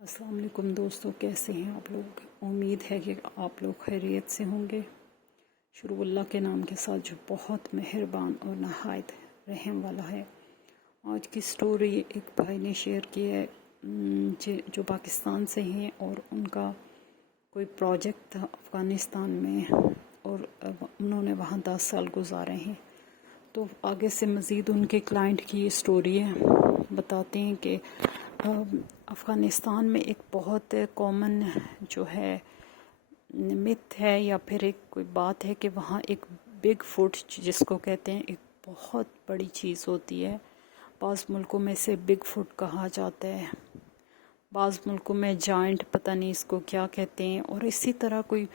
अस्सलाम वालेकुम दोस्तों, कैसे हैं आप लोग। उम्मीद है कि आप लोग खैरियत से होंगे। शुरू अल्लाह के नाम के साथ जो बहुत मेहरबान और नहायत रहम वाला है। आज की स्टोरी एक भाई ने शेयर की है जो पाकिस्तान से हैं और उनका कोई प्रोजेक्ट था अफ़गानिस्तान में और उन्होंने वहाँ 10 साल गुजारे हैं। तो आगे से मज़ीद उनके क्लाइंट की ये स्टोरी है। बताते हैं कि अफ़गानिस्तान में एक बहुत कॉमन जो है मिथ है या फिर एक कोई बात है कि वहाँ एक बिग फुट जिसको कहते हैं एक बहुत बड़ी चीज़ होती है। बाज़ मुल्कों में से बिग फुट कहा जाता है, बाज़ मुल्कों में जाइंट पता नहीं इसको क्या कहते हैं। और इसी तरह कोई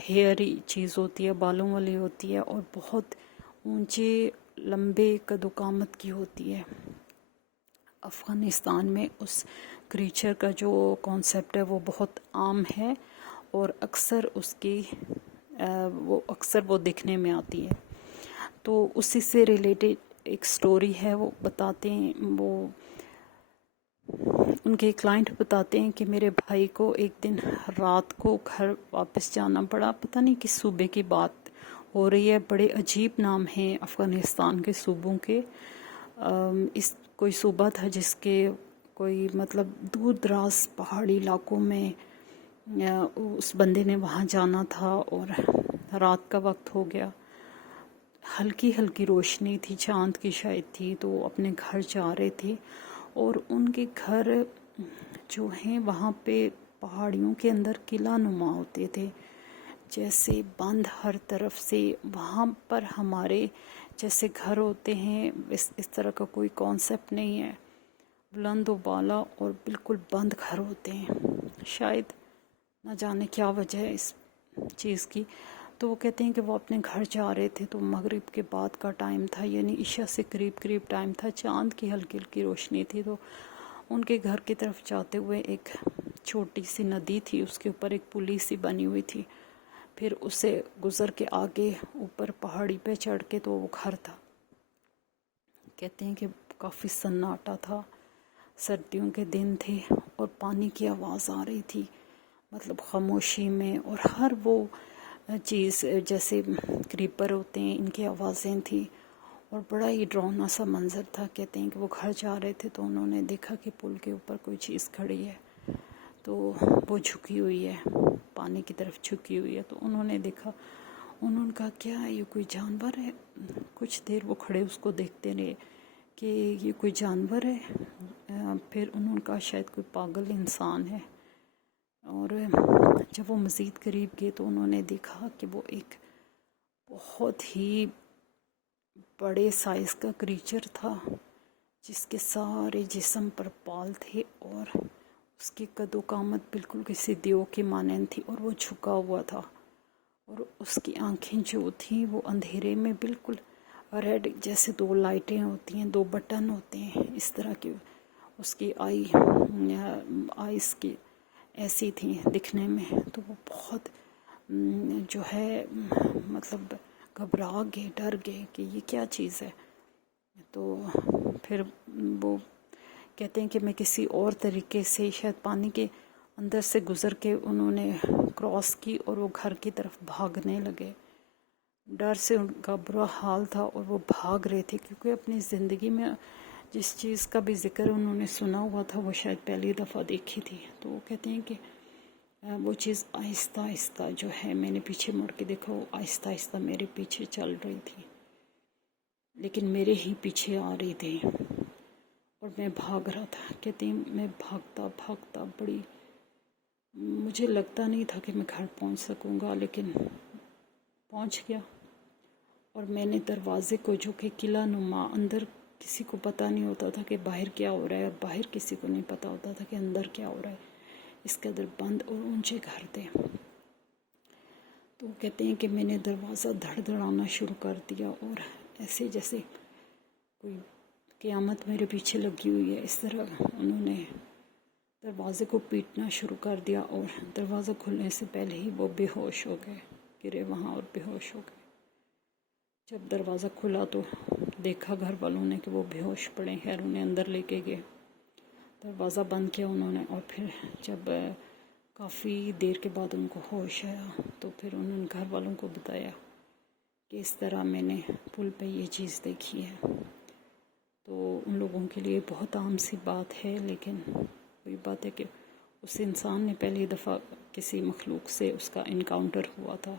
हेयरी चीज़ होती है, बालों वाली होती है और बहुत ऊंचे लंबे कदोकामत की होती है। अफ़गानिस्तान में उस क्रीचर का जो कॉन्सेप्ट है वो बहुत आम है और अक्सर वो दिखने में आती है। तो उसी से रिलेटेड एक स्टोरी है, वो बताते हैं। वो उनके क्लाइंट बताते हैं कि मेरे भाई को एक दिन रात को घर वापस जाना पड़ा। पता नहीं किस सूबे की बात हो रही है, बड़े अजीब नाम हैं अफ़गानिस्तान के सूबों के। इस कोई सूबा था जिसके कोई मतलब दूर दराज पहाड़ी इलाकों में उस बंदे ने वहाँ जाना था और रात का वक्त हो गया। हल्की हल्की रोशनी थी, चांद की शायद थी। तो अपने घर जा रहे थे और उनके घर जो हैं वहाँ पे पहाड़ियों के अंदर किला नुमा होते थे, जैसे बंद हर तरफ से। वहाँ पर हमारे जैसे घर होते हैं इस तरह का कोई कॉन्सेप्ट नहीं है। बुलंद व बाला और बिल्कुल बंद घर होते हैं। शायद न जाने क्या वजह है इस चीज़ की। तो वो कहते हैं कि वो अपने घर जा रहे थे तो मगरिब के बाद का टाइम था, यानी इशा से करीब करीब टाइम था। चांद की हल्की हल्की रोशनी थी। तो उनके घर की तरफ जाते हुए एक छोटी सी नदी थी, उसके ऊपर एक पुली सी बनी हुई थी। फिर उसे गुज़र के आगे ऊपर पहाड़ी पे चढ़ के तो वो घर था। कहते हैं कि काफ़ी सन्नाटा था, सर्दियों के दिन थे और पानी की आवाज़ आ रही थी, मतलब खामोशी में। और हर वो चीज़ जैसे क्रीपर होते हैं इनकी आवाज़ें थी और बड़ा ही डरावना सा मंज़र था। कहते हैं कि वो घर जा रहे थे तो उन्होंने देखा कि पुल के ऊपर कोई चीज़ खड़ी है, तो वो झुकी हुई है, पानी की तरफ झुकी हुई है। तो उन्होंने देखा, उन्होंने कहा क्या है, ये कोई जानवर है। कुछ देर वो खड़े उसको देखते रहे कि ये कोई जानवर है। फिर उन्होंने कहा शायद कोई पागल इंसान है। और जब वो मज़ीद करीब गए तो उन्होंने देखा कि वो एक बहुत ही बड़े साइज़ का क्रीचर था जिसके सारे जिस्म पर बाल थे और उसकी कदो कामत बिल्कुल किसी देव की मानंद थी और वो झुका हुआ था। और उसकी आंखें जो थी वो अंधेरे में बिल्कुल रेड, जैसे 2 लाइटें होती हैं, 2 बटन होते हैं, इस तरह की उसकी आइज़ की ऐसी थी दिखने में। तो वो बहुत जो है मतलब घबरा गए, डर गए कि ये क्या चीज़ है। तो फिर वो कहते हैं कि मैं किसी और तरीके से शायद पानी के अंदर से गुज़र के उन्होंने क्रॉस की और वो घर की तरफ भागने लगे। डर से उनका बुरा हाल था और वो भाग रहे थे क्योंकि अपनी ज़िंदगी में जिस चीज़ का भी ज़िक्र उन्होंने सुना हुआ था वो शायद पहली दफ़ा देखी थी। तो वो कहते हैं कि वो चीज़ आहिस्ता आहिस्ता जो है, मैंने पीछे मुड़ के देखा, वो आहिस्ता आहिस्ता मेरे पीछे चल रही थी, लेकिन मेरे ही पीछे आ रही थी और मैं भाग रहा था। कहते हैं मैं भागता भागता मुझे लगता नहीं था कि मैं घर पहुंच सकूंगा, लेकिन पहुंच गया। और मैंने दरवाज़े को, जो कि किला नुमा, अंदर किसी को पता नहीं होता था कि बाहर क्या हो रहा है और बाहर किसी को नहीं पता होता था कि अंदर क्या हो रहा है, इसके अंदर बंद और ऊंचे घर थे। तो कहते हैं कि मैंने दरवाज़ा धड़धड़ाना शुरू कर दिया और ऐसे जैसे कोई क़यामत मेरे पीछे लगी हुई है, इस तरह उन्होंने दरवाज़े को पीटना शुरू कर दिया। और दरवाज़ा खुलने से पहले ही वो बेहोश हो गए, गिरे वहाँ और बेहोश हो गए। जब दरवाज़ा खुला तो देखा घर वालों ने कि वो बेहोश पड़े हैं, उन्हें अंदर लेके गए। دروازہ بند کیا انہوں نے، اور پھر جب کافی دیر کے بعد ان کو ہوش آیا تو پھر انہوں نے گھر والوں کو بتایا کہ اس طرح میں نے پل پہ یہ چیز دیکھی ہے۔ تو ان لوگوں کے لیے بہت عام سی بات ہے، لیکن وہی بات ہے کہ اس انسان نے پہلی دفعہ کسی مخلوق سے اس کا انکاؤنٹر ہوا تھا۔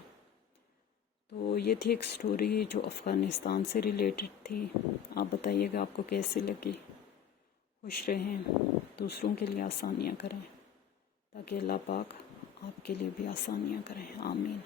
تو یہ تھی ایک سٹوری جو افغانستان سے ریلیٹڈ تھی۔ آپ بتائیے گا آپ کو کیسی لگی۔ خوش رہیں، دوسروں کے لیے آسانیاں کریں تاکہ اللہ پاک آپ کے لیے بھی آسانیاں کریں۔ آمین۔